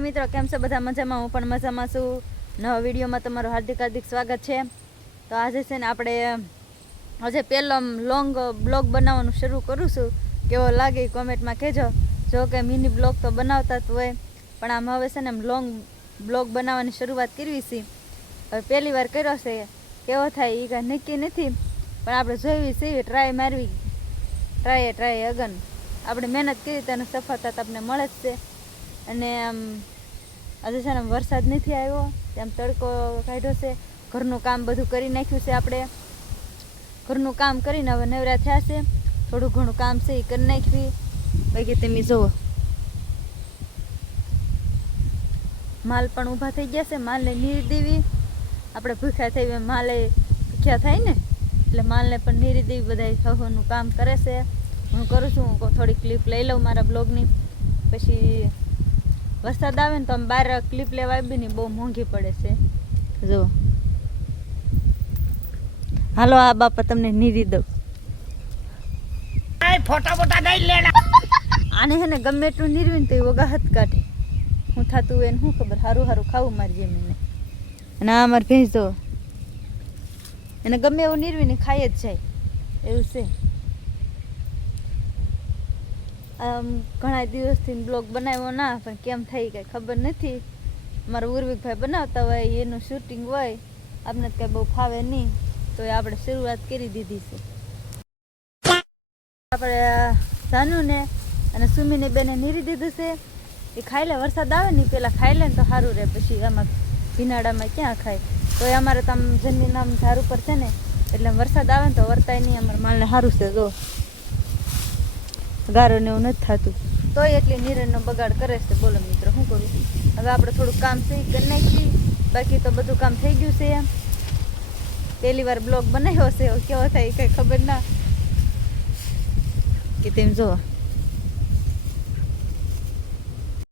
મિત્રો કેમ છો બધા મજામાં? હું પણ મજામાં છું. નવા વિડીયોમાં તમારું હાર્દિક સ્વાગત છે. તો આજે છે ને આપણે આજે પહેલો બ્લોગ બનાવવાનું શરૂ કરું છું. કેવો લાગે કોમેન્ટમાં કહેજો. જો કે મિની બ્લોગ તો બનાવતા જ હોય, પણ આમ હવે છે ને લોંગ બ્લોગ બનાવવાની શરૂઆત કરવી છે. હવે પહેલી વાર કર્યો છે, કેવો થાય એ કાંઈ નક્કી નથી, પણ આપણે જોઈવી છે, ટ્રાય મારવી, ટ્રાય અગન આપણે મહેનત કરી તો એની સફળતા તમને મળે જ છે. અને આમ આજે છે ને વરસાદ નથી આવ્યો, તેમ તડકો કાઢ્યો છે. ઘરનું કામ બધું કરી નાખ્યું છે. આપણે ઘરનું કામ કરીને હવે નવરા થયા છે. થોડું ઘણું કામ છે એ કરી નાખવી. બાકી તમે જુઓ માલ પણ ઊભા થઈ ગયા છે. માલને નીર દેવી, આપણે ભૂખ્યા થઈ માલે ભૂખ્યા થાય ને, એટલે માલને પણ નીરી દેવી. બધા સહુનું કામ કરે છે. હું કરું છું. હું થોડી ક્લિપ લઈ લઉં મારા બ્લોગની. પછી વરસાદ આવે ને તો આમ બહાર ક્લિપ લેવા આવી ને બહુ મોંઘી પડે છે. જુઓ હાલો આ બાપા તમને નીરી દઉં. ફોટા નહીં લેના. આને છે ને ગમે એટલું નીરવીને તો એ વગાહત કાઢે. હું થતું હોય ને શું ખબર, સારું ખાવું મારી જેમ એને. અને આ અમારે ભેંસ જો એને ગમે એવું નીરવીને ખાઈ જ જાય એવું છે. ઘણા દિવસથી બ્લોગ બનાવ્યો ના, પણ કેમ થઈ કંઈ ખબર નથી. મારા ઉર્વિકભાઈ બનાવતા હોય, એનું શૂટિંગ હોય, આપણે કંઈ બહુ ફાવે નહીં, તો આપણે શરૂઆત કરી દીધી છે. આપણે જાનુને અને સુમીને બેને નીરી દીધું છે. એ ખાઈ લે, વરસાદ આવે ને પેલા ખાઈ લે ને તો સારું રહે. પછી આમાં ભીનાડામાં ક્યાં ખાય. તો એ અમારે તો આમ જમીન આમ ઝાડ ઉપર છે ને, એટલે વરસાદ આવે ને તો વર્તાય નહીં. અમારે માલને સારું છે. જો ગારો ને એવું નથી થતું, તો એટલી નીરનો બગાડ કરે છે. બોલો મિત્રો શું કરું? હવે આપણે થોડુંક કામ છે કરી નાખીએ. બાકી તો બધું કામ થઈ ગયું છે. પહેલી વાર બ્લોગ બનાવ્યો છે, કેવો થાય કંઈ ખબર ના કે તેમ જો